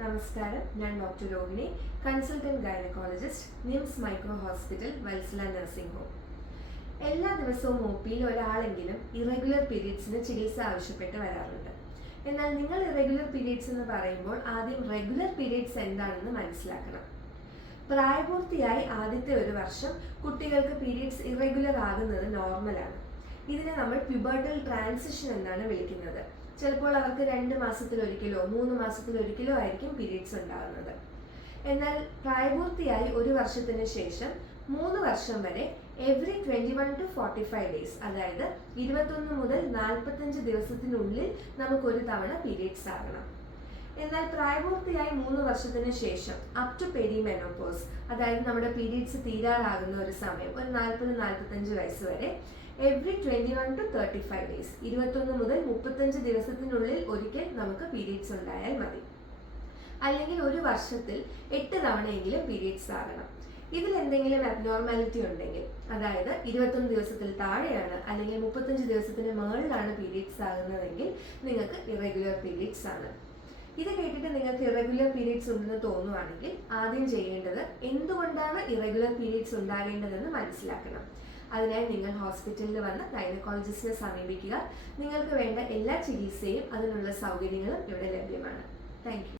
നമസ്കാരം. ഞാൻ doctor Rohini, consultant gynaecologist, NIMS micro hospital, Vatsala nursing home. എല്ലാ ദിവസവും ഒപിയിൽ ഒരാളെങ്കിലും ഇറഗുലർ പീരീഡ്സിന് ചികിത്സ ആവശ്യപ്പെട്ട് വരാറുണ്ട്. എന്നാൽ നിങ്ങൾ ഇറഗുലർ പീരീഡ്സ് എന്ന് പറയുമ്പോൾ ആദ്യം റെഗുലർ പീരീഡ്സ് എന്താണെന്ന് മനസ്സിലാക്കണം. പ്രായപൂർത്തിയായി ആദ്യത്തെ ഒരു വർഷം കുട്ടികൾക്ക് പീരീഡ്സ് ഇറഗുലർ ആകുന്നത് നോർമലാണ്. ഇതിനെ നമ്മൾ പ്യൂബർട്ടൽ ട്രാൻസിഷൻ എന്നാണ് വിളിക്കുന്നത്. ചിലപ്പോൾ അവർക്ക് 2 മാസത്തിലൊരിക്കലോ 3 മാസത്തിലൊരിക്കലോ ആയിരിക്കും പീരീഡ്സ് ഉണ്ടാകുന്നത്. എന്നാൽ പ്രായപൂർത്തിയായി ഒരു വർഷത്തിന് ശേഷം 3 വർഷം വരെ എവറി 21 to 45 ഡേയ്സ്, അതായത് 21 മുതൽ 45 ദിവസത്തിനുള്ളിൽ നമുക്കൊരു തവണ പീരീഡ്സ് ആകണം. എന്നാൽ പ്രായപൂർത്തിയായി 3 വർഷത്തിന് ശേഷം അപ് ടു പെരിമെനോപോസ്, അതായത് നമ്മുടെ പീരീഡ്സ് തീരാറാകുന്ന ഒരു സമയം, ഒരു 40-45 വയസ്സ് വരെ എവറി 21 to 35 ഡേയ്സ്, 21 മുതൽ 35 ദിവസത്തിനുള്ളിൽ ഒരിക്കൽ നമുക്ക് പീരീഡ്സ് ഉണ്ടായാൽ മതി. അല്ലെങ്കിൽ ഒരു വർഷത്തിൽ 8 തവണയെങ്കിലും പീരീഡ്സ് ആകണം. ഇതിൽ എന്തെങ്കിലും അബ്നോർമാലിറ്റി ഉണ്ടെങ്കിൽ, അതായത് 21 ദിവസത്തിൽ താഴെയാണ് അല്ലെങ്കിൽ 35 ദിവസത്തിന് മുകളിലാണ് പീരീഡ്സ് ആകുന്നതെങ്കിൽ നിങ്ങൾക്ക് ഇറഗുലർ പീരീഡ്സ് ആണ്. ഇത് കേട്ടിട്ട് നിങ്ങൾക്ക് ഇറഗുലർ പീരീഡ്സ് ഉണ്ടെന്ന് തോന്നുവാണെങ്കിൽ ആദ്യം ചെയ്യേണ്ടത് എന്തുകൊണ്ടാണ് ഇറഗുലർ പീരീഡ്സ് ഉണ്ടാകേണ്ടതെന്ന് മനസ്സിലാക്കണം. അതിനായി നിങ്ങൾ ഹോസ്പിറ്റലിൽ വന്ന് ഗൈനക്കോളജിസ്റ്റിനെ സമീപിക്കുക. നിങ്ങൾക്ക് വേണ്ട എല്ലാ ചികിത്സയും അതിനുള്ള സൗകര്യങ്ങളും ഇവിടെ ലഭ്യമാണ്. Thank you.